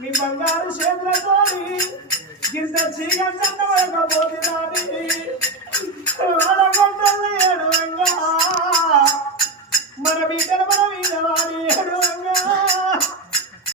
మీ బంగారు చేతులతోని గింత చీకట్టపోతున్నాని ఏడువంగా మన బిడ్డను మన మీద వాడి ఏడువంగా